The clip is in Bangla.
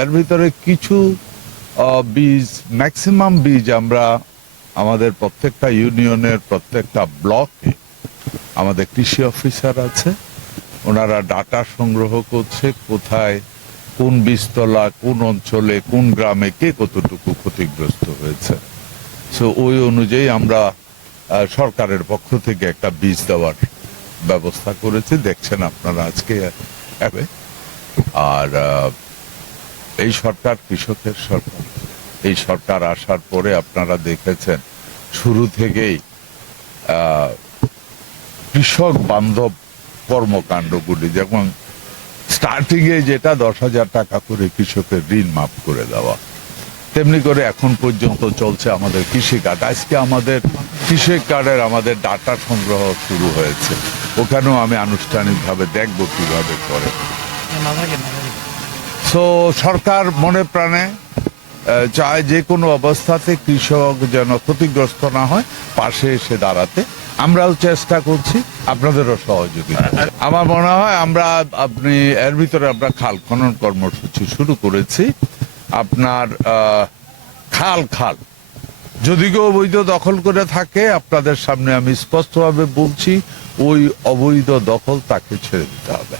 এর ভিতরে কিছু বীজ, ম্যাক্সিমাম বীজ আমরা আমাদের প্রত্যেকটা ইউনিয়নের প্রত্যেকটা ব্লকে আমাদের কৃষি অফিসার আছে, ওনারা ডাটা সংগ্রহ করছে কোথায় কোন বীজতলা, কোন অঞ্চলে, কোন গ্রামে কে কতটুকু ক্ষতিগ্রস্ত হয়েছে। সো ওই অনুযায়ী আমরা সরকারের পক্ষ থেকে একটা বীজ দেওয়ার ব্যবস্থা করেছি, দেখছেন আপনারা আজকে। আর এই সরকার কৃষকের সরকার। এই সরকার আসার পরে আপনারা দেখেছেন শুরু থেকেই কৃষক বান্ধব কর্মকাণ্ডগুলি, যেমন স্টার্টিং এ যেটা 10,000 টাকা করে কৃষকের ঋণ মাফ করে দেওয়া, তেমনি করে এখন পর্যন্ত চলছে আমাদের কৃষি কার্ড। আজকে আমাদের কৃষি কার্ডের আমাদের ডাটা সংগ্রহ শুরু হয়েছে, ওখানেও আমি আনুষ্ঠানিকভাবে দেখব কিভাবে করে। সো সরকার মনে প্রাণে চায় যে কোনো অবস্থাতে কৃষক যেন ক্ষতিগ্রস্ত না হয়, পাশে এসে দাঁড়াতে। আমরাও চেষ্টা করছি, আপনাদেরও সহযোগিতা। আমার মনে হয় এর ভিতরে আমরা খাল খনন কর্মসূচি শুরু করেছি। আপনার খাল যদি কেউ অবৈধ দখল করে থাকে, আপনাদের সামনে আমি স্পষ্টভাবে বলছি, ওই অবৈধ দখল তাকে ছেড়ে দিতে হবে।